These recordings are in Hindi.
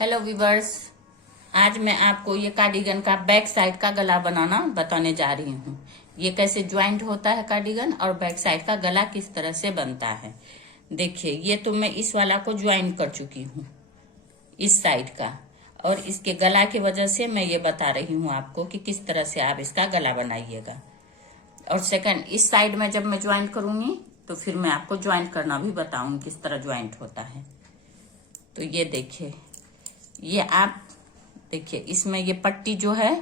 हेलो वीवर्स, आज मैं आपको ये कार्डिगन का बैक साइड का गला बनाना बताने जा रही हूँ। ये कैसे ज्वाइंट होता है कार्डिगन और बैक साइड का गला किस तरह से बनता है। देखिए, ये तो मैं इस वाला को ज्वाइंट कर चुकी हूँ, इस साइड का, और इसके गला की वजह से मैं ये बता रही हूँ आपको कि किस तरह से आप इसका गला बनाइएगा। और सेकंड, इस साइड में जब मैं ज्वाइंट करूंगी तो फिर मैं आपको ज्वाइंट करना भी बताऊंगी किस तरह ज्वाइंट होता है। तो ये देखिए, ये आप देखिए, इसमें ये पट्टी जो है,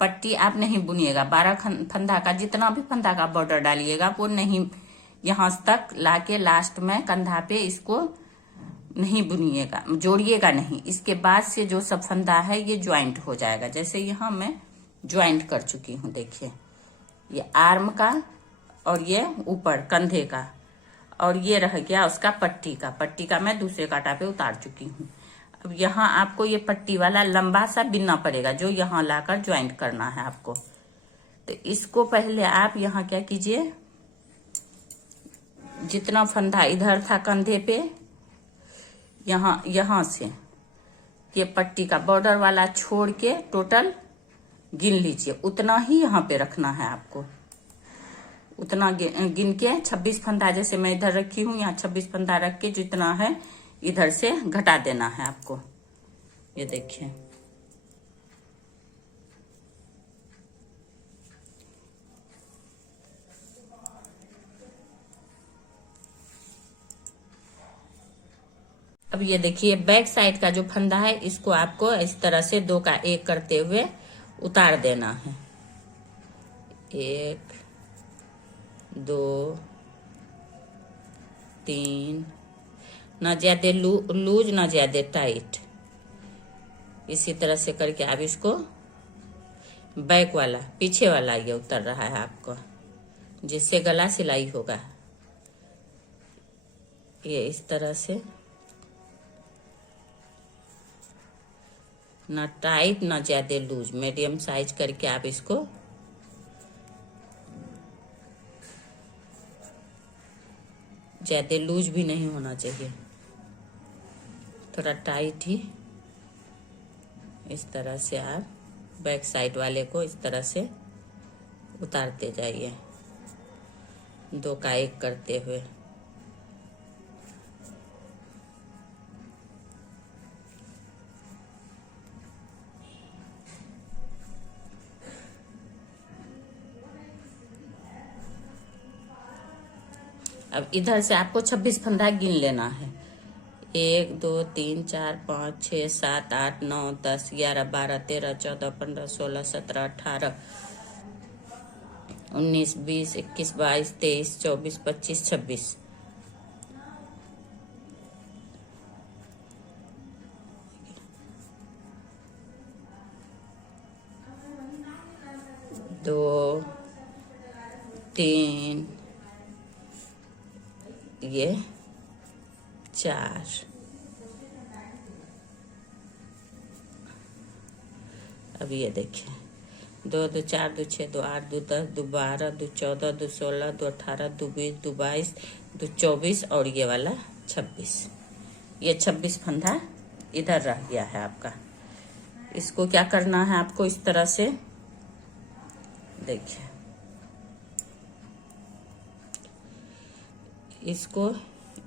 पट्टी आप नहीं बुनिएगा। 12 फंदा का, जितना भी फंदा का बॉर्डर डालिएगा वो नहीं, यहाँ तक लाके लास्ट में कंधा पे इसको नहीं बुनिएगा, जोड़िएगा नहीं। इसके बाद से जो सब फंदा है ये ज्वाइंट हो जाएगा। जैसे यहाँ मैं ज्वाइंट कर चुकी हूँ, देखिए, ये आर्म का और ये ऊपर कंधे का, और ये रह गया उसका पट्टी का मैं दूसरे कांटा पे उतार चुकी हूँ। अब यहाँ आपको ये पट्टी वाला लंबा सा बिनना पड़ेगा, जो यहाँ लाकर ज्वाइंट करना है आपको। तो इसको पहले आप यहाँ क्या कीजिए, जितना फंदा इधर था कंधे पे, यहाँ से ये पट्टी का बॉर्डर वाला छोड़ के टोटल गिन लीजिए। उतना ही यहाँ पे रखना है आपको, उतना गिन के 26 फंदा, जैसे मैं इधर रखी हूँ, यहाँ 26 फंदा रख के जितना है इधर से घटा देना है आपको। ये देखिए, अब ये देखिए, बैक साइड का जो फंदा है इसको आपको इस तरह से 2 का 1 करते हुए उतार देना है। 1 2 3, ना ज्यादा लूज ना ज्यादा टाइट। इसी तरह से करके आप इसको बैक वाला, पीछे वाला ये उतर रहा है आपको, जिससे गला सिलाई होगा। ये इस तरह से, ना टाइट ना ज्यादा लूज, मीडियम साइज करके आप इसको ज्यादा लूज भी नहीं होना चाहिए, थोड़ा टाइट ही। इस तरह से आप बैक साइड वाले को इस तरह से उतारते जाइए, 2 का 1 करते हुए। अब इधर से आपको 26 फंदा गिन लेना है। 1 2 3 4 5 6 7 8 9 10 11 12 13 14 15 16 17 18 19 20 21 22 23 24 25 26। दो 3, ये 4। अब ये देखिए, 2 2 4 2 6 2 8 2 10 2 12 2 14 2 16 2 18 2 20 2 22 2 24 और ये वाला 26। ये 26 फंदा इधर रह गया है आपका। इसको क्या करना है आपको, इस तरह से देखिए, इसको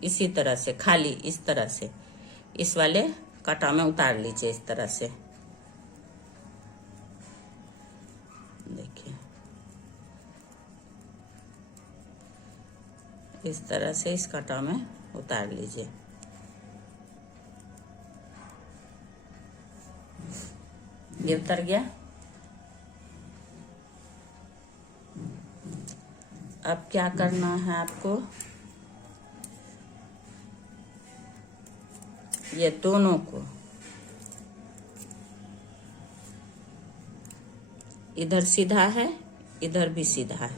इसी तरह से, खाली इस तरह से इस वाले कांटा में उतार लीजिए, इस तरह से। देखिए, इस तरह से इस कांटा में उतार लीजिए। ये उतर गया। अब क्या करना है आपको, ये दोनों को इधर सीधा है, इधर भी सीधा है।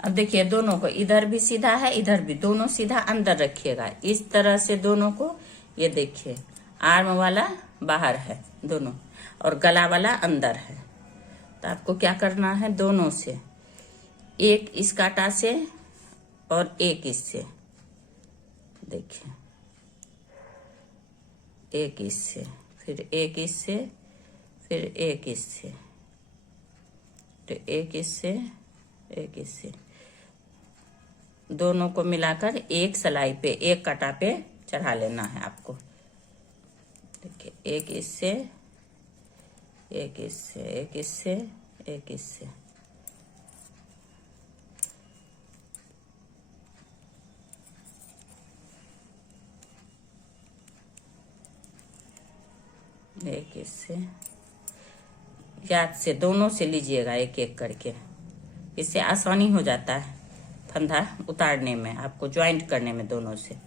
अब देखिए, दोनों को, इधर भी सीधा है इधर भी, दोनों सीधा अंदर रखिएगा इस तरह से दोनों को। ये देखिए, आर्म वाला बाहर है दोनों, और गला वाला अंदर है। तो आपको क्या करना है, दोनों से एक इस कांटा से और एक इससे, देखिए एक इससे, फिर एक इससे, फिर एक इससे, तो एक इससे, एक इससे, दोनों को मिलाकर एक सिलाई पे, एक कटा पे चढ़ा लेना है आपको। देखिए एक इससे, एक इससे, एक इससे, एक इससे, एक इससे, याद से दोनों से लीजिएगा एक एक करके, इससे आसानी हो जाता है फंदा उतारने में, आपको ज्वाइंट करने में दोनों से।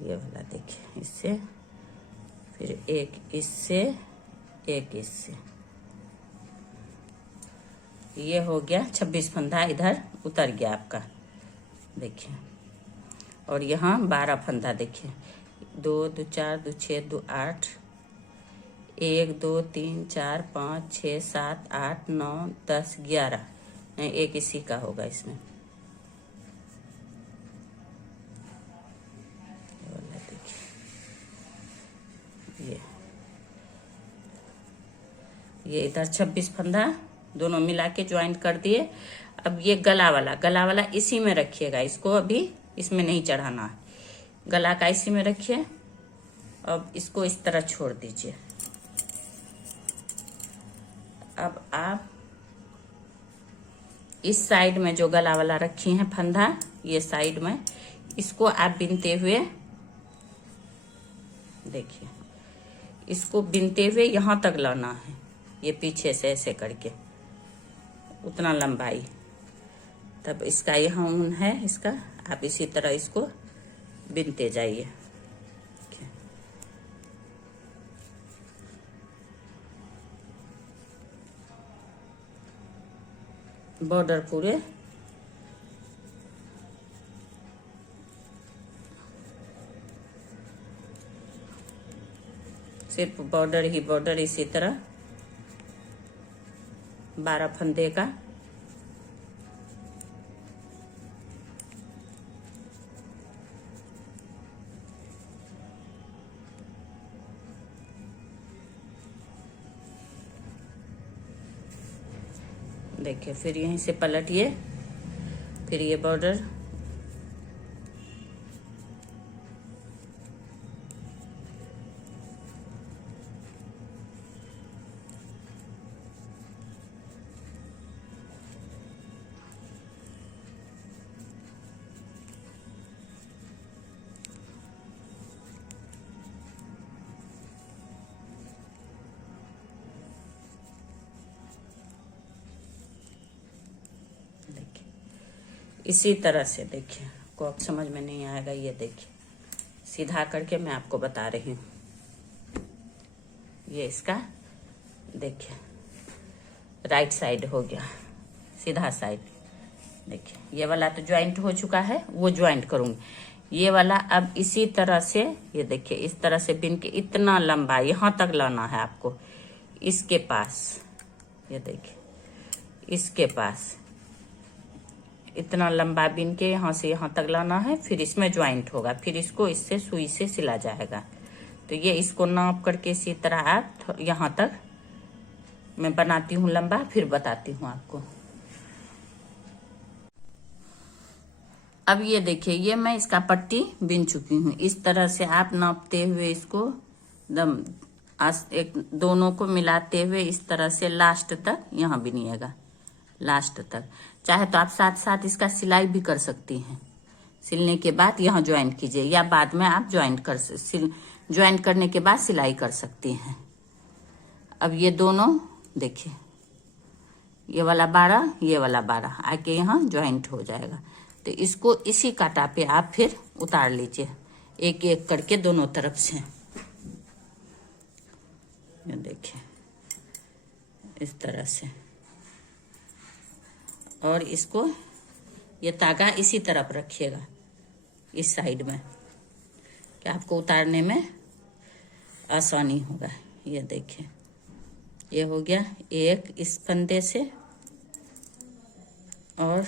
ये वाला देखिए, इससे, फिर एक इससे, एक इससे, ये हो गया 26 फंदा इधर उतर गया आपका, देखिए। और यहाँ 12 फंदा, देखिए 2 2 4 2 6 2 8, 1 2 3 4 5 6 7 8 9 10 11, नहीं एक इसी का होगा इसमें। ये इधर 26 फंदा दोनों मिला के ज्वाइंट कर दिए। अब ये गला वाला इसी में रखिएगा, इसको अभी इसमें नहीं चढ़ाना है, गला का इसी में रखिए। अब इसको इस तरह छोड़ दीजिए। अब आप इस साइड में जो गला वाला रखी हैं फंदा, ये साइड में, इसको आप बिनते हुए देखिए, इसको बिनते हुए यहां तक लाना है, ये पीछे से ऐसे करके उतना लंबाई। तब इसका यहाँ ऊन है इसका, आप इसी तरह इसको बिनते जाइए। बॉर्डर पूरे सिर्फ बॉर्डर ही बॉर्डर, इसी तरह 12 फंदे का। देखिए फिर यहीं से पलटिए, फिर ये बॉर्डर, इसी तरह से देखिए। को अब समझ में नहीं आएगा, ये देखिए सीधा करके मैं आपको बता रही हूँ। ये इसका देखिए राइट साइड हो गया, सीधा साइड। देखिए ये वाला तो ज्वाइंट हो चुका है, वो ज्वाइंट करूंगी। ये वाला अब इसी तरह से, ये देखिए इस तरह से बिन के इतना लंबा यहाँ तक लाना है आपको, इसके पास, ये देखिए इसके पास इतना लंबा बिन के यहाँ से यहाँ तक लाना है, फिर इसमें ज्वाइंट होगा, फिर इसको इससे सुई से सिला जाएगा। तो ये इसको नाप करके इसी तरह आप यहाँ तक मैं बनाती हूँ लंबा, फिर बताती हूँ आपको। अब ये देखिए, ये मैं इसका पट्टी बिन चुकी हूँ। इस तरह से आप नापते हुए इसको दम एक दोनों को मिलाते हुए इस तरह से लास्ट तक यहाँ बिनिएगा, लास्ट तक। चाहे तो आप साथ साथ इसका सिलाई भी कर सकती हैं। सिलने के बाद यहाँ ज्वाइंट कीजिए, या बाद में आप ज्वाइंट करने के बाद सिलाई कर सकती हैं। अब ये दोनों देखिए, ये वाला 12, ये वाला 12 आके यहाँ ज्वाइंट हो जाएगा। तो इसको इसी कांटा पे आप फिर उतार लीजिए, एक एक करके दोनों तरफ से। ये देखिए इस तरह से। और इसको ये तागा इसी तरफ रखिएगा, इस साइड में, कि आपको उतारने में आसानी होगा। ये देखिए, ये हो गया एक इस फंदे से और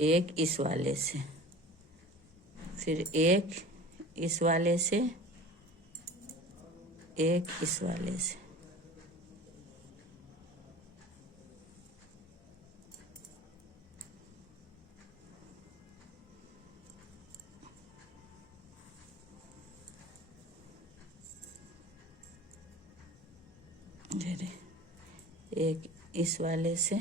एक इस वाले से, फिर एक इस वाले से, एक इस वाले से। एक इस वाले से,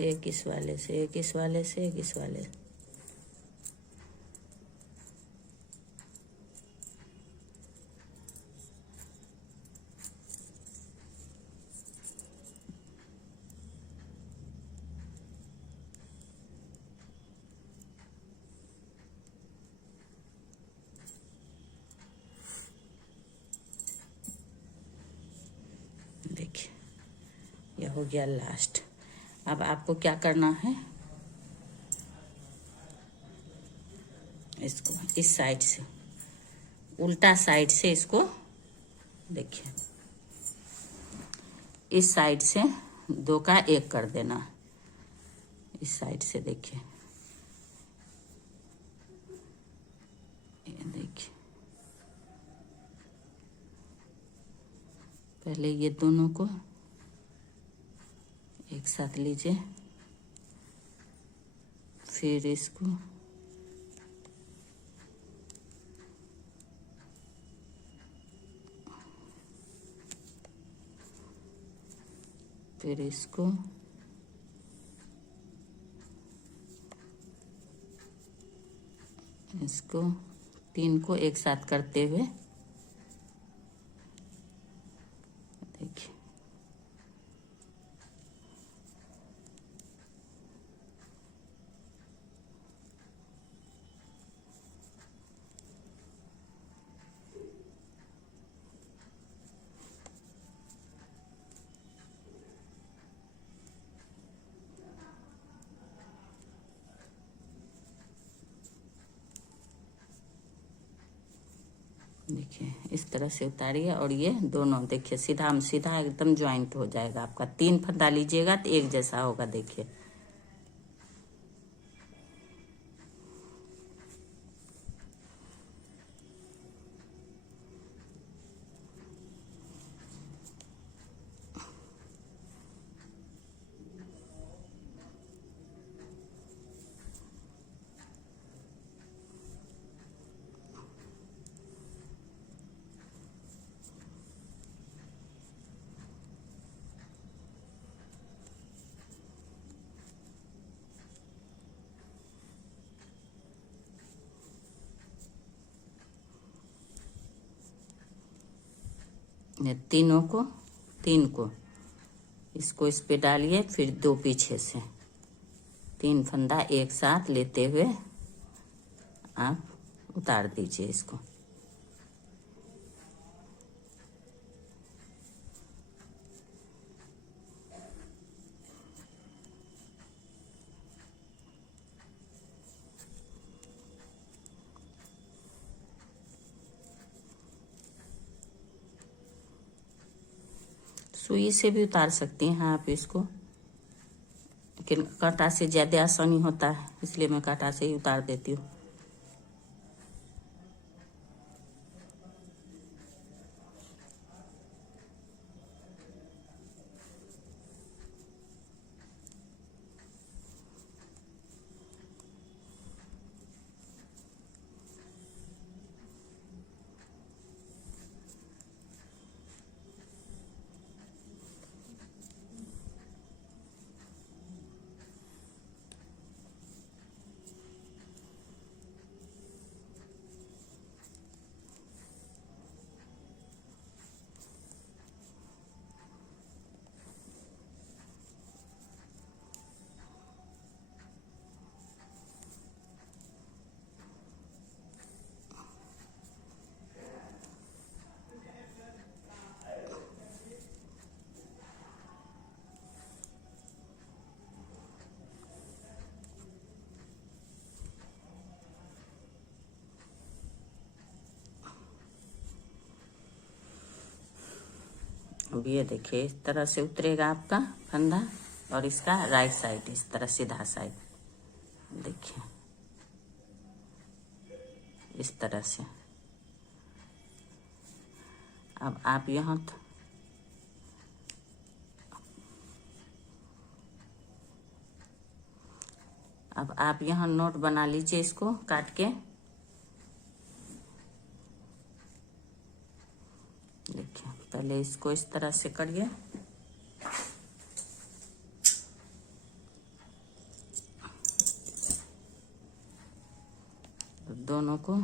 एक इस वाले से, एक इस वाले से, एक इस वाले से। देखिए यह हो गया लास्ट। अब आपको क्या करना है, इसको इस साइड से, उल्टा साइड से इसको देखिए, इस साइड से 2 का 1 कर देना। इस साइड से देखिए, ये देखिए, पहले ये दोनों को एक साथ लीजिए, फिर इसको फिर इसको इसको 3 को एक साथ करते हुए देखिए, देखिए इस तरह से उतारिए। और ये दोनों देखिए सीधा सीधा एकदम ज्वाइंट हो जाएगा आपका। 3 फंदा लीजिएगा तो एक जैसा होगा। देखिए ये तीनों को, 3 को इसको इस पे डालिए, फिर 2 पीछे से, 3 फंदा एक साथ लेते हुए आप उतार दीजिए इसको। सुई से भी उतार सकती हैं आप इसको, लेकिन कांटा से ज़्यादा आसानी होता है, इसलिए मैं कांटा से ही उतार देती हूँ। अब ये देखिए इस तरह से उतरेगा आपका फंदा, और इसका राइट साइड इस तरह सीधा साइड देखिए इस तरह से। अब आप यहाँ नोट बना लीजिए इसको काट के। देखिए पहले इसको इस तरह से करिए, दोनों को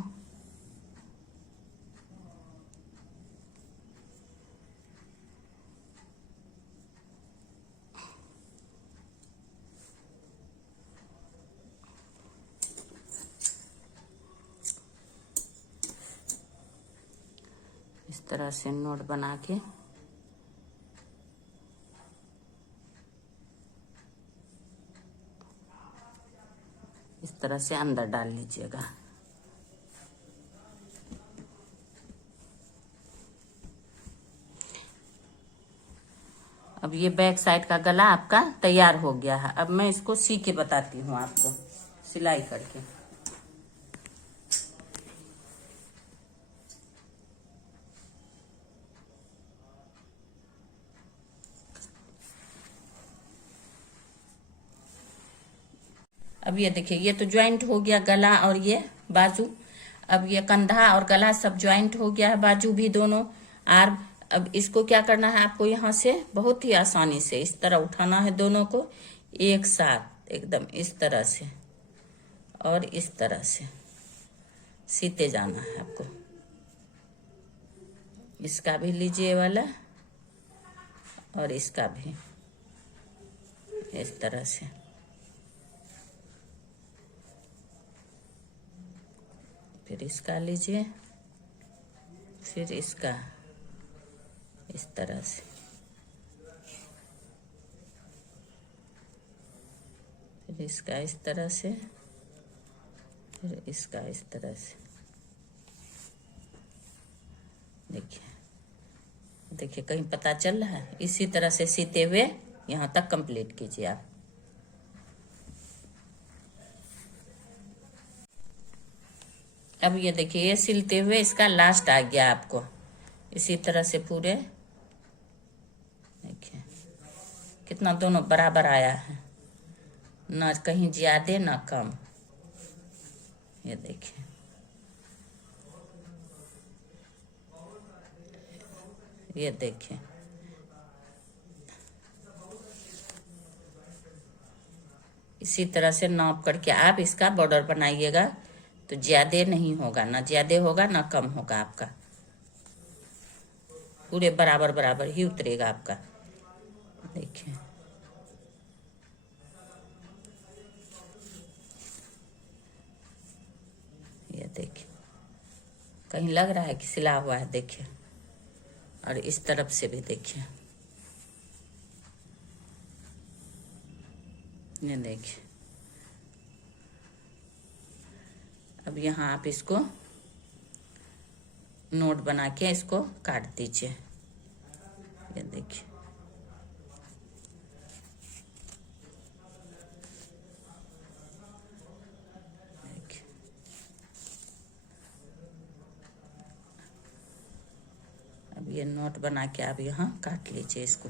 इस तरह से नोट बना के इस तरह से अंदर डाल लीजिएगा। अब ये बैक साइड का गला आपका तैयार हो गया है। अब मैं इसको सी के बताती हूँ आपको सिलाई करके। अब ये देखिए ये तो ज्वाइंट हो गया गला और ये बाजू। अब ये कंधा और गला सब ज्वाइंट हो गया है, बाजू भी दोनों आर्म। अब इसको क्या करना है आपको, यहाँ से बहुत ही आसानी से इस तरह उठाना है दोनों को एक साथ एकदम इस तरह से, और इस तरह से सीते जाना है आपको। इसका भी लीजिए वाला और इसका भी इस तरह से। फिर इसका लीजिए, फिर इसका इस तरह से, फिर इसका इस तरह से, फिर इसका इस तरह से। देखिए देखिए कहीं पता चल रहा है। इसी तरह से सीते हुए यहाँ तक कंप्लीट कीजिए आप। अब ये देखिए ये सिलते हुए इसका लास्ट आ गया आपको इसी तरह से पूरे। देखिए कितना दोनों बराबर आया है, ना कहीं ज्यादा ना कम। ये देखिए ये देखिए इसी तरह से नाप करके आप इसका बॉर्डर बनाइएगा, तो ज्यादा नहीं होगा, ना ज्यादा होगा ना कम होगा आपका, पूरे बराबर बराबर ही उतरेगा आपका। देखिए ये देखिए कहीं लग रहा है कि सिला हुआ है। देखिए और इस तरफ से भी देखिए, ये देखिए। अब यहाँ आप इसको नोट बना के इसको काट दीजिए। ये देखिए अब ये नोट बना के आप यहाँ काट लीजिए इसको।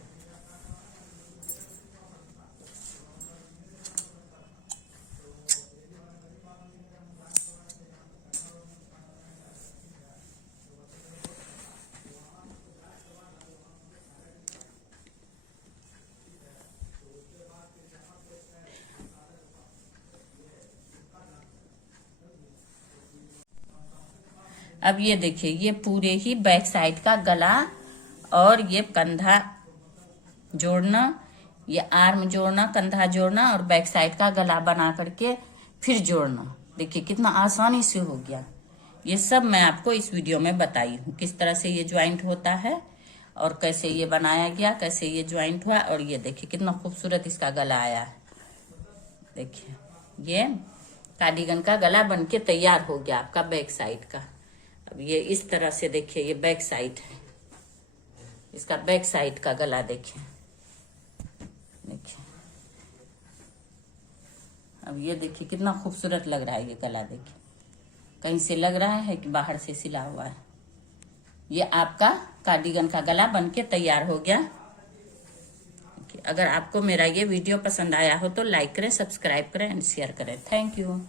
अब ये देखिए ये पूरे ही बैक साइड का गला और ये कंधा जोड़ना, ये आर्म जोड़ना, कंधा जोड़ना और बैक साइड का गला बना करके फिर जोड़ना। देखिए कितना आसानी से हो गया। ये सब मैं आपको इस वीडियो में बताई हूँ किस तरह से ये ज्वाइंट होता है और कैसे ये बनाया गया, कैसे ये ज्वाइंट हुआ। और ये देखिए कितना खूबसूरत इसका गला आया है। देखिए ये कार्डिगन का गला बनके तैयार हो गया आपका बैक साइड का। अब ये इस तरह से देखिए ये बैक साइड है। इसका बैक साइड का गला देखिए। देखिए अब ये देखिए कितना खूबसूरत लग रहा है ये गला। देखिए कहीं से लग रहा है कि बाहर से सिला हुआ है। ये आपका कार्डिगन का गला बनके तैयार हो गया। अगर आपको मेरा ये वीडियो पसंद आया हो तो लाइक करें, सब्सक्राइब करें एंड शेयर करें। Thank you.